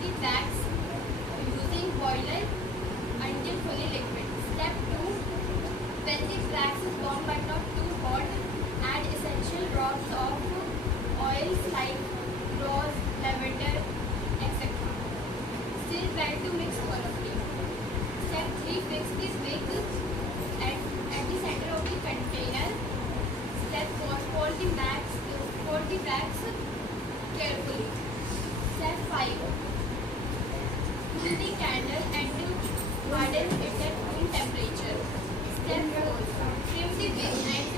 the wax using boiler until fully liquid. Step 2. When the wax is warm but not too hot, add essential drops of oils like rose, lavender, etc. Still try to mix thoroughly. Step 3. Fix the wick at the center of the container. Step 4. Pour the wax carefully. Step 5. Cool the candle and harden it at room temperature. Step 4. Trim the wick and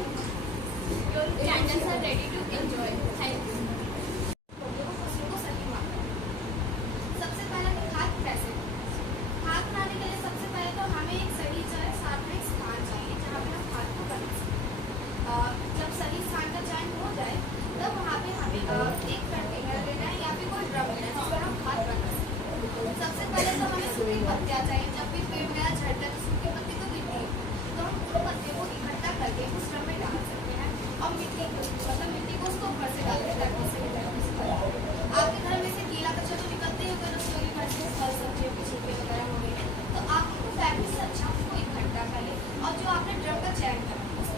your candles are ready to enjoy. Thank you. सबसे पहले तो खाद कैसे खाद बनाने के लिए सबसे पहले तो हमें एक सही जो है साथ में एक स्थान चाहिए जहाँ पे हम खाद को बना सकें। जब सही स्थान का चयन हो जाए तब वहाँ पे हमें एक कंटेनर लेना है या फिर कोई ड्रम लेना है जिसमें हम खाद बना सकें। सबसे पहले तो हमें सूखी पत्तियाँ चाहिए। जब भी पेड़ मेरा झड़ता है तो सूखी पत्ती तो गिरती है, तो हम उन पत्तियों को इकट्ठा करके उस ड्रम में डाल सकते हैं और मिट्टी को उसको ऊपर से डाल के ताकि सही तरह से आपके घर में से गीला कचरा तो निकलते ही होगा, रसोई घर से फल सब्जियों के छिलके वगैरह हो गए हैं, तो आप उनको फैक्ट्री से अच्छा उसको इकट्ठा कर लें और जो आपने ड्रम का चयन करा उस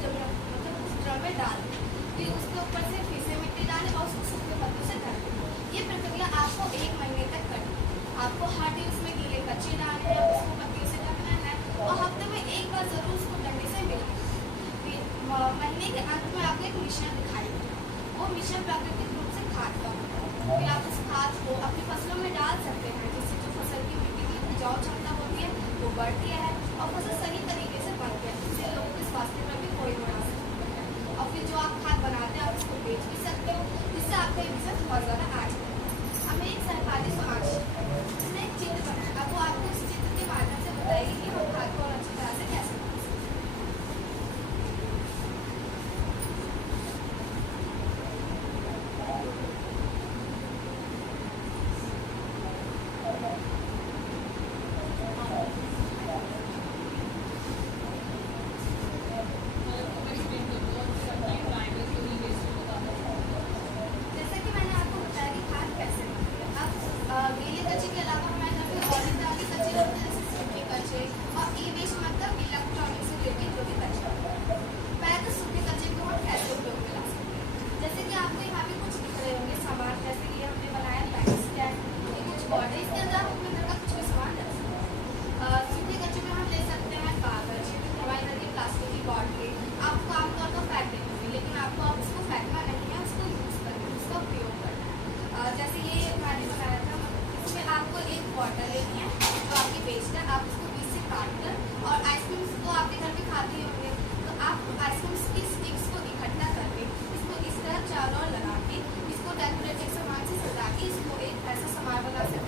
ड्रम में डाल दें, फिर उसके ऊपर से फिर से मिट्टी डालें और उसको सूखे पत्तों से ढक दें। ये प्रक्रिया आपको 1 महीने तक करनी है। आपको हर दिन उसमें गीले कच्चे डालने हैं, उसको पत्तियों से ढकना है और हफ्ते में एक बार जरूर उसको डंडे से मिलाएं। फिर महीने के अंत में आपको एक मिश्रण दिखाई देगा, वो मिश्रण प्राकृतिक रूप से खाद का होता है। फिर आप उस खाद को अपनी फसलों में डाल सकते हैं, जिससे जो फसल की मिट्टी की उपजाऊ क्षमता होती है वो बढ़ती है और फसल सही तरीके से बढ़ती है, जिससे लोगों के स्वास्थ्य पर भी कोई बुरा असर नहीं पड़ता है। और फिर जो आप खाद बनाते हैं आप उसको बेच भी सकते हो, जिससे आपका बिजनेस बहुत ज़्यादा आगे बढ़ेगा। हमें एक सहकारी समाज उसने एक चित्र बनाया, अब वो आपको उस चित्र के माध्यम से बताएगी कि हम खाद को और अच्छी तरह से कैसे बना सकते हैं। जैसे कि मैंने आपको बताया कि खाद कैसे बनती है। अब गीले कच्चे के अलावा हमारे घर में और भी तरह के कच्चे होते हैं, जैसे सूखे कच्चे और ई वेस्ट मतलब इलेक्ट्रॉनिक से रिलेटेड जो भी कच्चे होते हैं। पहले तो सूखे कच्चे को हम कैसे उपयोग में ला सकते हैं, जैसे कि आपको यहाँ पे कुछ दिख रहे होंगे सामान, जैसे ये हमने बनाया पैकेट स्टैंड, ये कुछ बॉर्डर, इसके अंदर आप अपने घर का कुछ भी सामान रख सकते हैं। सूखे कच्चे में हम ले सकते हैं कागज, हमारे घर की प्लास्टिक की बॉटलें, आपको आमतौर पर फेंकने होंगे, लेकिन आपको अब उसको फेंकना नहीं है, उसको यूज़ करना है, उसका उपयोग करना है। जैसे ये मैंने बनाया था, इसमें आपको एक बॉटल लेनी है जो आपकी वेस्ट है, आप उसको बीच से काट कर, और आइसक्रीम तो आपके घर में खाते ही होंगे, तो आप आइसक्रीम की स्टिक्स को इकट्ठा करके इसको इस तरह चारों ओर लगा के इसको डेकोरेटिव सामान से सजा के इसको एक ऐसा सामान बना सकते